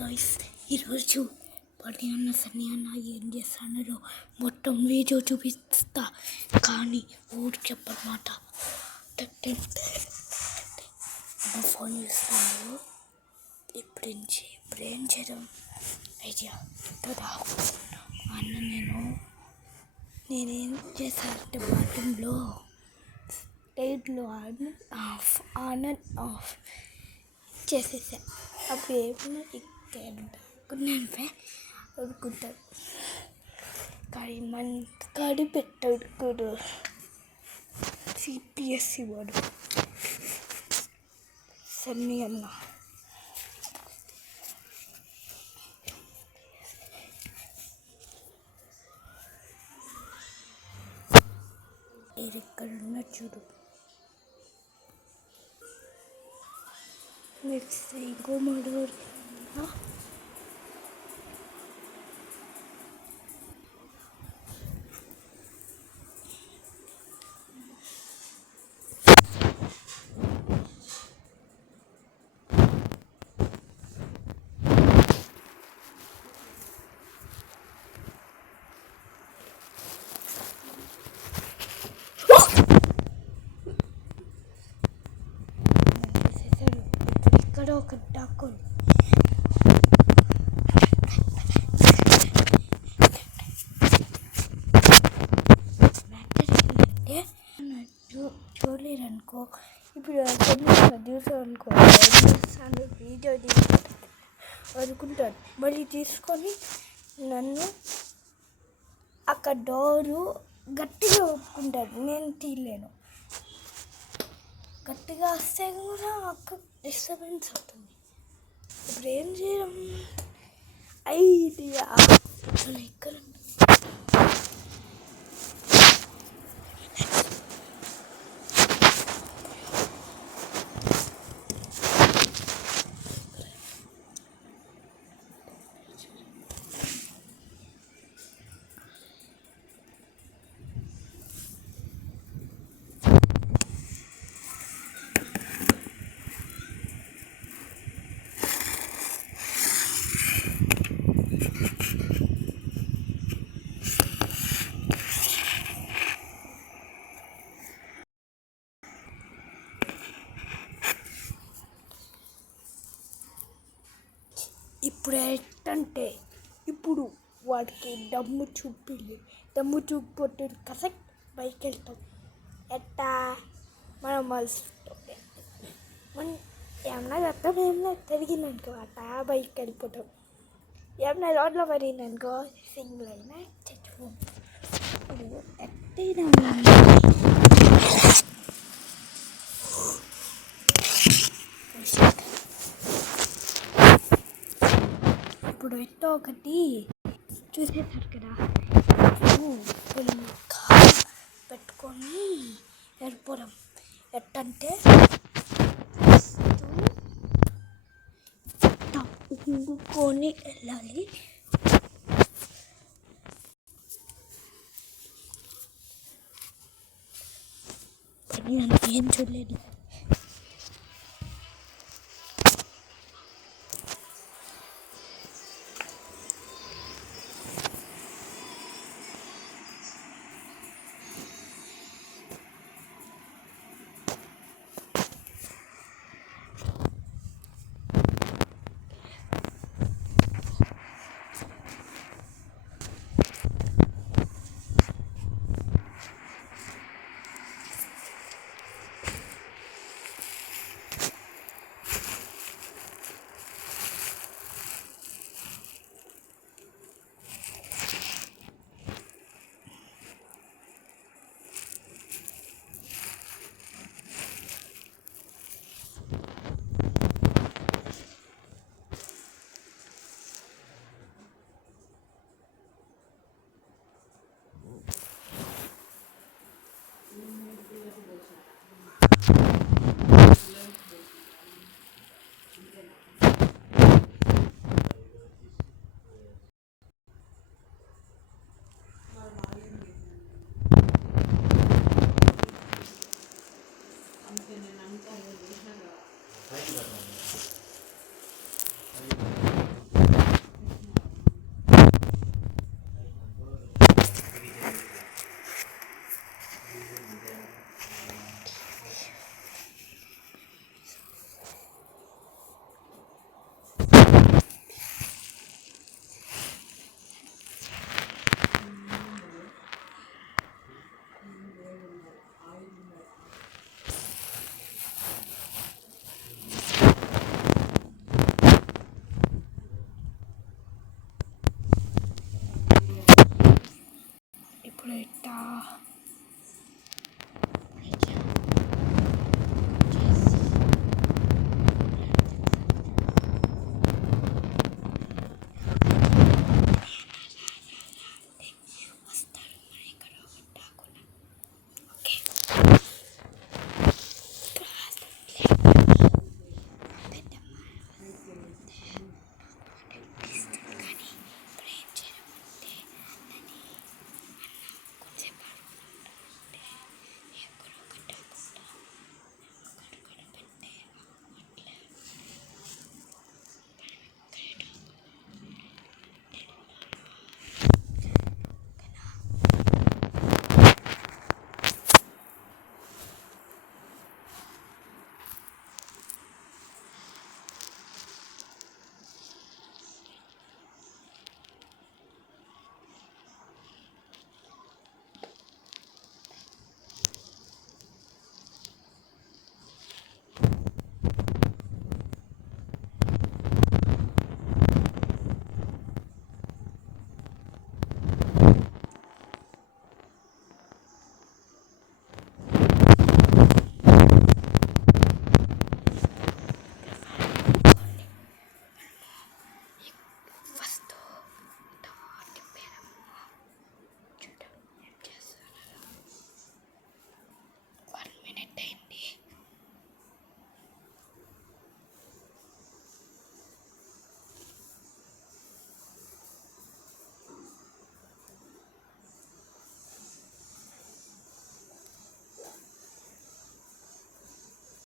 Guys, ఈరోజు పడి అన్న సన్ని అన్న ఏం చేస్తానో మొత్తం వీడియో చూపిస్తా. కానీ ఊరు చెప్పమాట ఫోన్ చేస్తాను. ఇప్పుడు ఏం చేయడం ఐడియా అన్న. నేనేం చేశానంటే బాత్రూంలో లైట్లో ఆన్ అండ్ ఆఫ్ చేసేసా. అప్పుడు ఏమన్నా ఇక్కడ అనుకుంటారు. కానీ మన కాడి పెట్టాడు కూడా సిపిఎస్సి వాడు సన్ని అన్న. ఎక్కడున్నా చూడు. నెక్స్ట్ ఇంకో మోడల్ ఇక్కడ ఒక డాక్టర్ చూడలేరనుకో. ఇప్పుడు చూసారనుకో వీడియో అనుకుంటారు. మళ్ళీ తీసుకొని నన్ను అక్కడ డోరు గట్టిగా ఒప్పుకుంటారు. నేను తీయలేను. గట్టిగా వస్తే కూడా అక్కడ డిస్టర్బెన్స్ అవుతుంది. ఇప్పుడు ఏం చేయడం ఐడియా ఎక్కడ ఇప్పుడు ఎట్టంటే ఇప్పుడు వాడికి దమ్ము చూపెట్టాడు కదా. బైక్ వెళ్తాం ఎట్టా మనం ఏమన్నా రక్తం ఏమన్నా తిరిగిందనుకో అట్టా బైక్ వెళ్ళిపోతాం. ఏమన్నా రోడ్లో పడిందనుకో సింగిల్ అయినా చచ్చిపోం. ఎట్టయినా ఇప్పుడు ఎట్టో ఒకటి చూసేసారు కదా. కార్ పెట్టుకొని వెళ్ళిపోవడం ఎట్టంటే ఊరుకొని వెళ్ళాలి. పని అంత ఏం చూడలేదు.